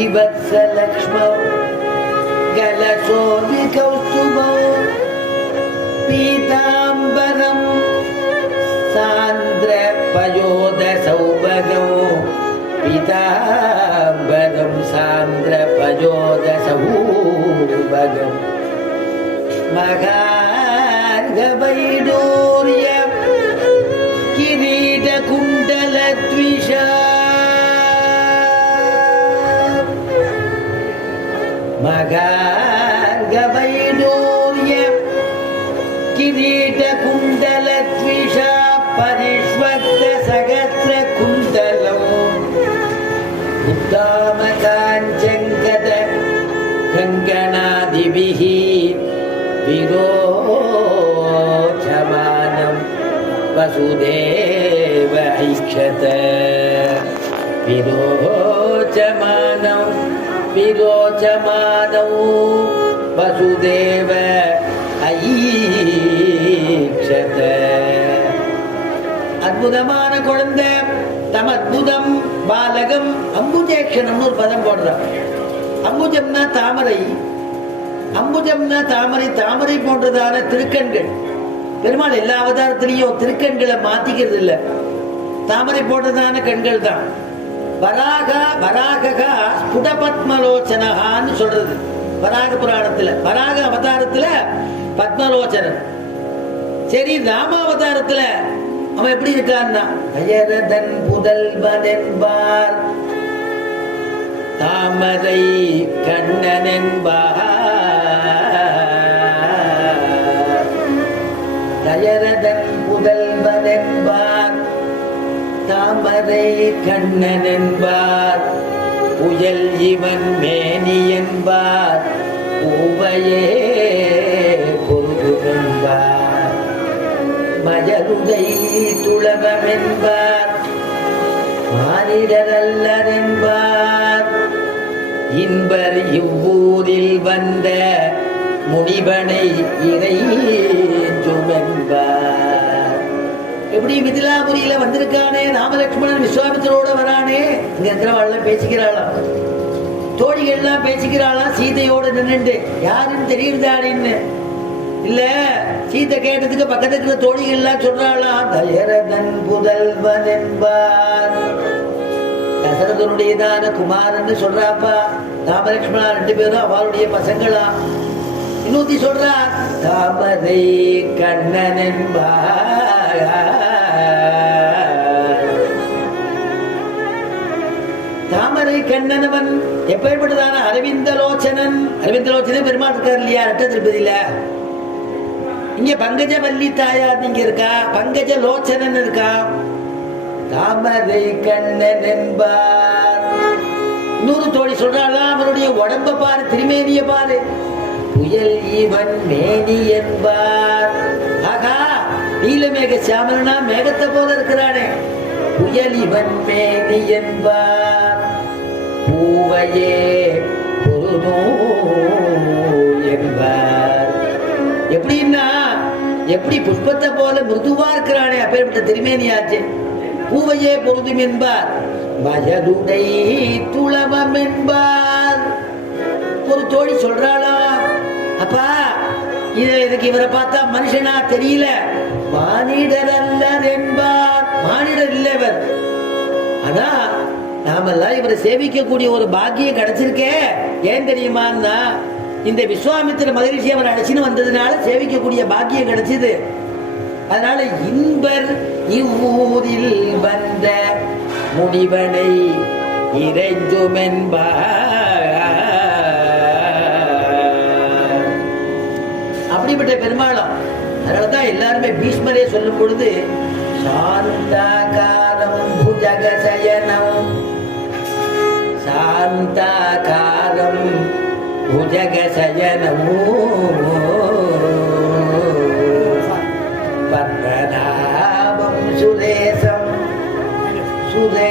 श्रीवत्सलक्ष्मौ गलशोभिकौस्तुभौ पीताम्बरं सान्द्रपयोदसौभगौ पीताम्बरं सान्द्रपयोदसौभगम् महार्घवैडूर्य किरीटकुण्डलद्विषा मगार्गवैडूर्य किरीटकुण्डलद्विषा परिष्वक्तसहस्रकुण्डलम् उत्तामकाञ्चङ्कद कङ्कणादिभिः विरोचमानं वसुदेव ऐक्षत विरोचमानौ विरोचमानौ वसुदेव ஐக்ஷத அற்புதமான குழந்தை தம் அற்புதம் பாலகம் அம்புஜேக்ஷணம்னு ஒரு பதம் போடுறான் அம்புஜம்னா தாமரை அம்புஜம்னா தாமரை தாமரை போன்றதான திருக்கண்கள் பெருமாள் எல்லா அவதாரத்திலையும் திருக்கண்களை மாத்திக்கிறது இல்ல தாமரை போன்றதான கண்கள் தான் வராக வராகா ஸ்புடபத்மலோச்சனகான்னு சொல்றது. வராக புராணத்துல. வராக அவதாரத்துல பத்மலோச்சனன். சரி ராமாவதாரத்துல அவன் எப்படி இருக்கான்னா? தயரதன் புதல்வனென்பார். தாமரை கண்ணன் என்பார் தாமரை கண்ணன் என்பார். புயல் இவன் மேனி என்பார். பூவையே பொருது என்பார். மயருகை துளவம் என்பார். மானிடரல்லர் என்பார். இன்பர் இவ்வூரில் வந்த முனிவனை இறை என்பார். எப்படி மிதிலாபுரியில வந்திருக்கானே ராமலட்சுமணன் விஸ்வாமித்திரோட வரானே. இங்க இருக்கிறவாள்லாம் பேசிக்கிறாளாம். தோழிகள்லாம் பேசிக்கிறாளாம் சீதையோட நின்னுண்டு. யாருன்னு தெரியுதாடின்னு இல்ல சீதை கேட்டதுக்கு பக்கத்துல இருக்கிற தோழிகள்லாம் சொல்றாளாம் தயரதன் புதல்வன் என்பார். தசரதனுடையதான குமாரன்னு சொல்றாப்பா. ராமலட்சுமணா ரெண்டு பேரும் அவளுடைய பசங்களா. இன்னொத்தி சொல்றா தாமரை கண்ணன் என்பார். தாமரை கண்ணனவன் எப்பேற்பட்டதான அரவிந்தலோச்சனன். அரவிந்தலோச்சனன் பெருமாள் இருக்கார் இல்லையா? ரெட்ட திருப்பதியில. இங்க பங்கஜவல்லி தாயார் நீங்க இருக்கா? பங்கஜ லோச்சனன் இருக்கா? தாமரை கண்ணன் என்பார். இன்னொரு தோழி சொல்றாளா? அவருடைய உடம்ப பாரு திருமேனிய பாரு. புயல் இவன் மேனி என்பார். ஆகா நீலமேக சாமலனா மேகத்தை போல இருக்கிறானே. புயல் இவன் மேனி என்பார். பூவையே என்பார். எப்படின்னா எப்படி புஷ்பத்தை போல மிருதுவா இருக்கிறானே அப்பேற்பட்ட திருமேனியாச்சு. பூவையே பொருதும் என்பார். மயதுடை துளவம் என்பார். ஒரு தோழி சொல்றாளா அப்பா இது எனக்கு இவரை பார்த்தா மனுஷனா தெரியல. மானிடர் அல்லர் என்பார். மானிடர் இல்லவர். ஆனா நாமெல்லாம் சேவிக்கக்கூடிய ஒரு பாக்கியம் கிடைச்சிருக்கே. ஏன் தெரியுமான்னா இந்த விஸ்வாமித்திர மகிழ்ச்சி அவர் அழைச்சின்னு வந்ததுனால சேவிக்கக்கூடிய பாக்கியம் கிடைச்சது. அதனால இன்பர் இவ்வூரில் வந்த முடிவனை இறைஞ்சுமென்பார். அப்படிப்பட்ட பெருமாளம். அதனாலதான் எல்லாருமே பீஷ்மரே சொல்லும் பொழுது சாந்தாகாரம் புஜகசயனம் சாந்தாகாரம் புஜகசயனமோ பத்மநாபம் சுரேசம் சுரே